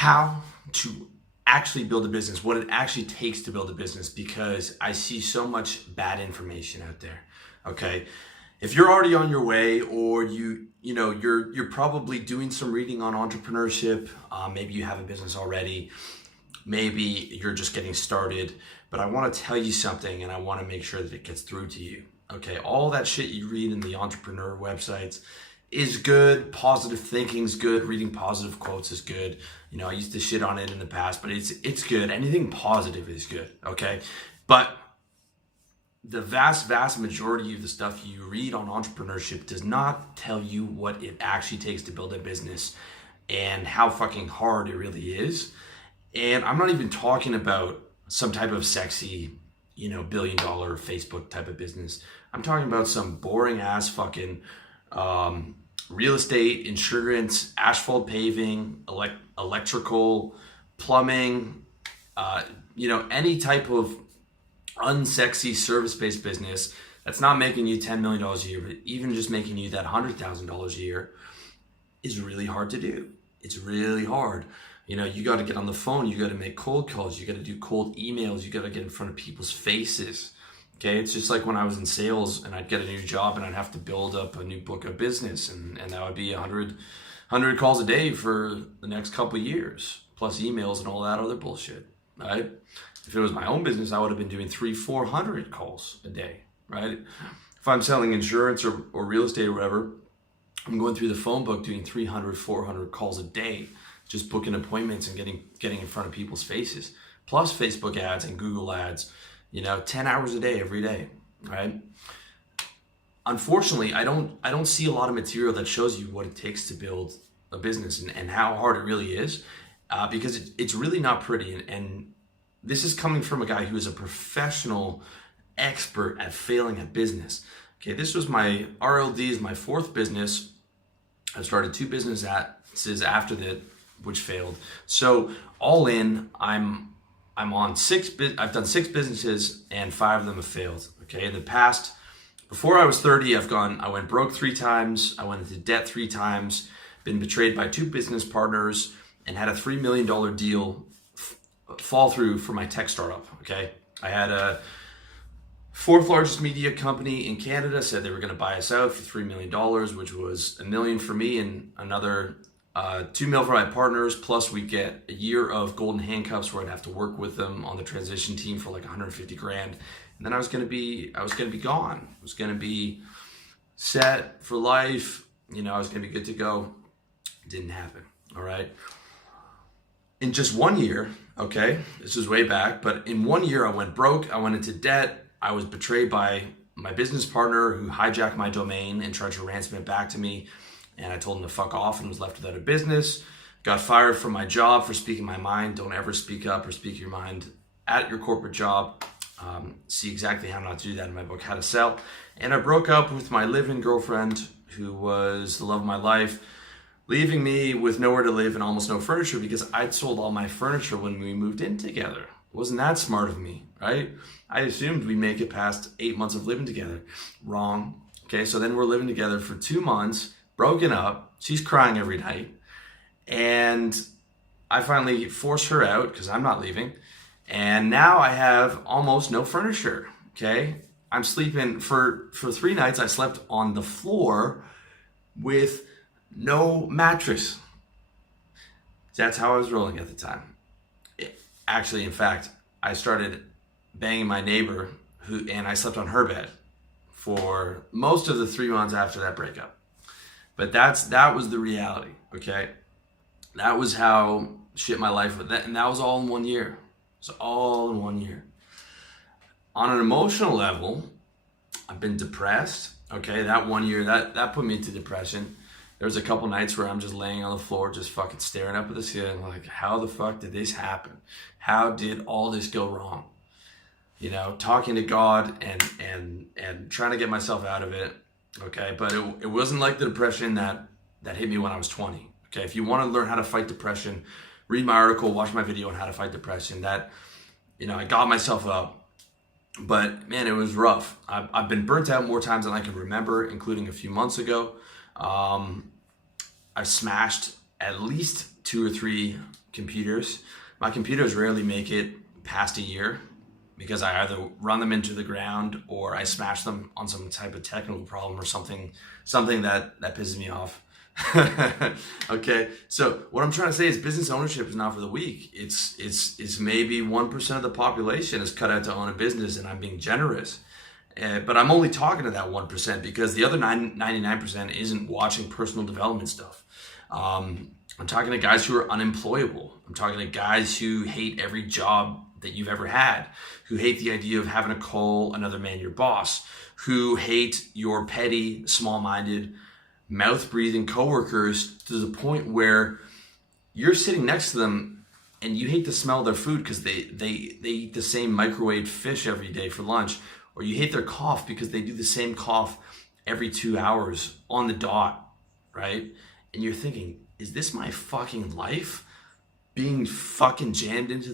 how to actually build a business, what it actually takes to build a business, because I see so much bad information out there. Okay, if you're already on your way, or you're probably doing some reading on entrepreneurship, maybe you have a business already, maybe you're just getting started, but I want to tell you something, and I want to make sure that it gets through to you. Okay, all that shit you read in the entrepreneur websites is good. Positive thinking is good. Reading positive quotes is good. I used to shit on it in the past, but it's good. Anything positive is good. Okay, but the vast majority of the stuff you read on entrepreneurship does not tell you what it actually takes to build a business and how fucking hard it really is. And I'm not even talking about some type of sexy, billion-dollar Facebook type of business. I'm talking about some boring ass fucking real estate, insurance, asphalt paving, electrical, plumbing, any type of unsexy service-based business that's not making you $10 million a year, but even just making you that $100,000 a year is really hard to do. It's really hard. You got to get on the phone. You got to make cold calls. You got to do cold emails. You got to get in front of people's faces. Okay, it's just like when I was in sales and I'd get a new job and I'd have to build up a new book of business, and that would be 100 calls a day for the next couple of years, plus emails and all that other bullshit, right? If it was my own business, I would have been doing 300-400 calls a day, right? If I'm selling insurance or real estate or whatever, I'm going through the phone book doing 300-400 calls a day, just booking appointments and getting in front of people's faces, plus Facebook ads and Google ads, 10 hours a day, every day, right? Unfortunately, I don't see a lot of material that shows you what it takes to build a business and how hard it really is, because it's really not pretty. And this is coming from a guy who is a professional expert at failing at business. Okay, this was my RLD is my fourth business. I started 2 businesses after that, which failed. So all in, I'm on 6. I've done 6 businesses and 5 of them have failed. Okay, in the past, before I was 30, I went broke 3 times. I went into debt 3 times. Been betrayed by 2 business partners, and had a $3 million deal fall through for my tech startup. Okay, I had a 4th largest media company in Canada said they were going to buy us out for $3 million, which was $1 million for me and another $2 million for my partners. Plus we get a year of golden handcuffs where I'd have to work with them on the transition team for like 150 grand. And then I was going to be gone. I was going to be set for life. I was going to be good to go. It didn't happen. All right. In just 1 year, okay, this is way back, but in 1 year I went broke. I went into debt. I was betrayed by my business partner who hijacked my domain and tried to ransom it back to me. And I told him to fuck off and was left without a business. Got fired from my job for speaking my mind. Don't ever speak up or speak your mind at your corporate job. See exactly how not to do that in my book, How to Sell. And I broke up with my live-in girlfriend, who was the love of my life, leaving me with nowhere to live and almost no furniture because I'd sold all my furniture when we moved in together. Wasn't that smart of me, right? I assumed we'd make it past 8 months of living together. Wrong. Okay, so then we're living together for 2 months, broken up. She's crying every night. And I finally forced her out because I'm not leaving. And now I have almost no furniture, okay? I'm sleeping, for 3 nights, I slept on the floor with no mattress. That's how I was rolling at the time. Actually, in fact, I started banging my neighbor, and I slept on her bed for most of the 3 months after that breakup. But that was the reality, okay? That was how shit my life was, and that was all in 1 year. It's all in 1 year. On an emotional level, I've been depressed. Okay, that 1 year, that put me into depression. There was a couple nights where I'm just laying on the floor, just fucking staring up at the ceiling, like, how the fuck did this happen? How did all this go wrong? Talking to God and trying to get myself out of it. Okay, but it wasn't like the depression that hit me when I was 20. Okay, if you want to learn how to fight depression, read my article, watch my video on how to fight depression. I got myself up, but man, it was rough. I've been burnt out more times than I can remember, including a few months ago. I've smashed at least 2 or 3 computers. My computers rarely make it past a year because I either run them into the ground or I smash them on some type of technical problem or something that pisses me off. Okay, so what I'm trying to say is business ownership is not for the weak. It's maybe 1% of the population is cut out to own a business, and I'm being generous. But I'm only talking to that 1% because the other 99% isn't watching personal development stuff. I'm talking to guys who are unemployable. I'm talking to guys who hate every job that you've ever had, who hate the idea of having to call another man your boss, who hate your petty, small-minded, mouth-breathing coworkers to the point where you're sitting next to them and you hate the smell of their food because they eat the same microwaved fish every day for lunch, or you hate their cough because they do the same cough every 2 hours on the dot, right? And you're thinking, is this my fucking life? Being fucking jammed into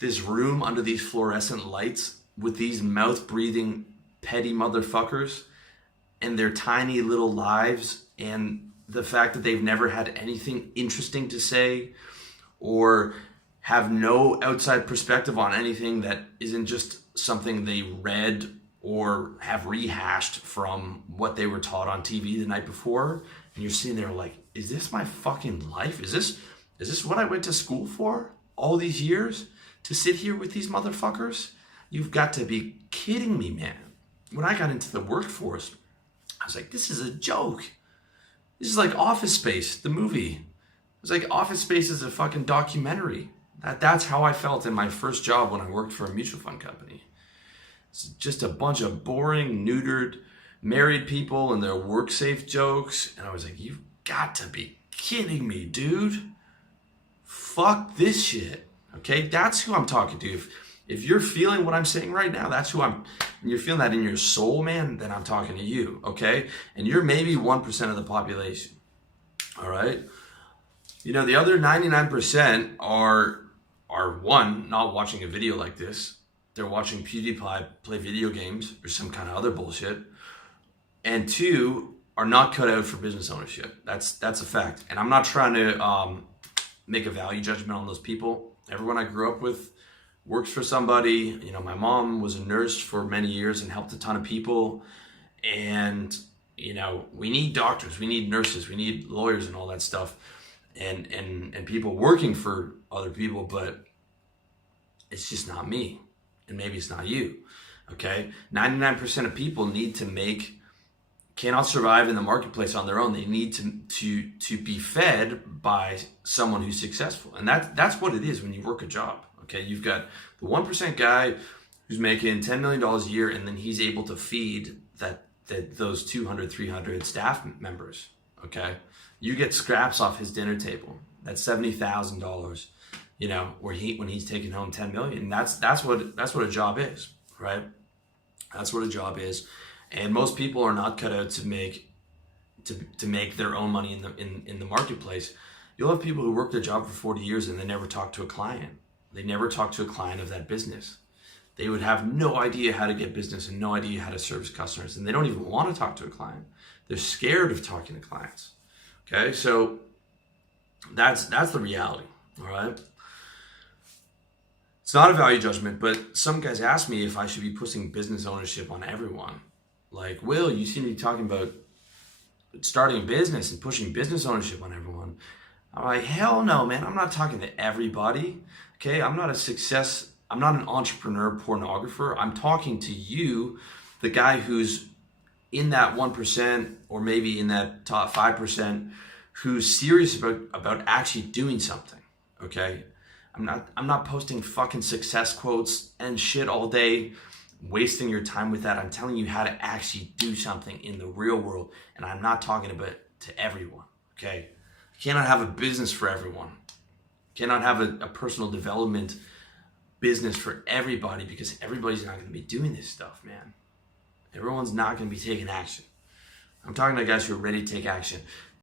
this room under these fluorescent lights with these mouth-breathing petty motherfuckers and their tiny little lives, and the fact that they've never had anything interesting to say or have no outside perspective on anything that isn't just something they read or have rehashed from what they were taught on TV the night before. And you're sitting there like, is this my fucking life? Is this what I went to school for all these years? To sit here with these motherfuckers? You've got to be kidding me, man. When I got into the workforce, I was like, this is a joke. This is like Office Space, the movie. It was like Office Space is a fucking documentary. That's how I felt in my first job when I worked for a mutual fund company. It's just a bunch of boring, neutered, married people and their work safe jokes. And I was like, you've got to be kidding me, dude. Fuck this shit. Okay, that's who I'm talking to. If you're feeling what I'm saying right now, that's who and you're feeling that in your soul, man, then I'm talking to you, okay? And you're maybe 1% of the population, all right? You know, the other 99% are one, not watching a video like this. They're watching PewDiePie play video games or some kind of other bullshit. And 2, are not cut out for business ownership. That's a fact. And I'm not trying to make a value judgment on those people. Everyone I grew up with works for somebody. You know, my mom was a nurse for many years and helped a ton of people. And, you know, we need doctors, we need nurses, we need lawyers and all that stuff. And people working for other people, but it's just not me. And maybe it's not you, okay? 99% of people cannot survive in the marketplace on their own. They need to be fed by someone who's successful. And that's what it is when you work a job. Okay, you've got the 1% guy who's making $10 million a year, and then he's able to feed those 200, 300 staff members. Okay, you get scraps off his dinner table. That's $70,000. You know, when he's taking home 10 million. That's what a job is, right? That's what a job is. And most people are not cut out to make their own money in the marketplace. You'll have people who work their job for 40 years and they never talk to a client. They never talk to a client of that business. They would have no idea how to get business and no idea how to service customers. And they don't even want to talk to a client. They're scared of talking to clients. Okay, so that's the reality, all right? It's not a value judgment, but some guys ask me if I should be pushing business ownership on everyone. Like, Will, you seem to be talking about starting a business and pushing business ownership on everyone. I'm like, hell no, man. I'm not talking to everybody. Okay, I'm not an entrepreneur pornographer. I'm talking to you, the guy who's in that 1% or maybe in that top 5% who's serious about actually doing something. Okay, I'm not posting fucking success quotes and shit all day, wasting your time with that. I'm telling you how to actually do something in the real world, and I'm not talking about to everyone. Okay, I cannot have a business for everyone. Cannot have a personal development business for everybody because everybody's not going to be doing this stuff, man. Everyone's not going to be taking action. I'm talking to guys who are ready to take action.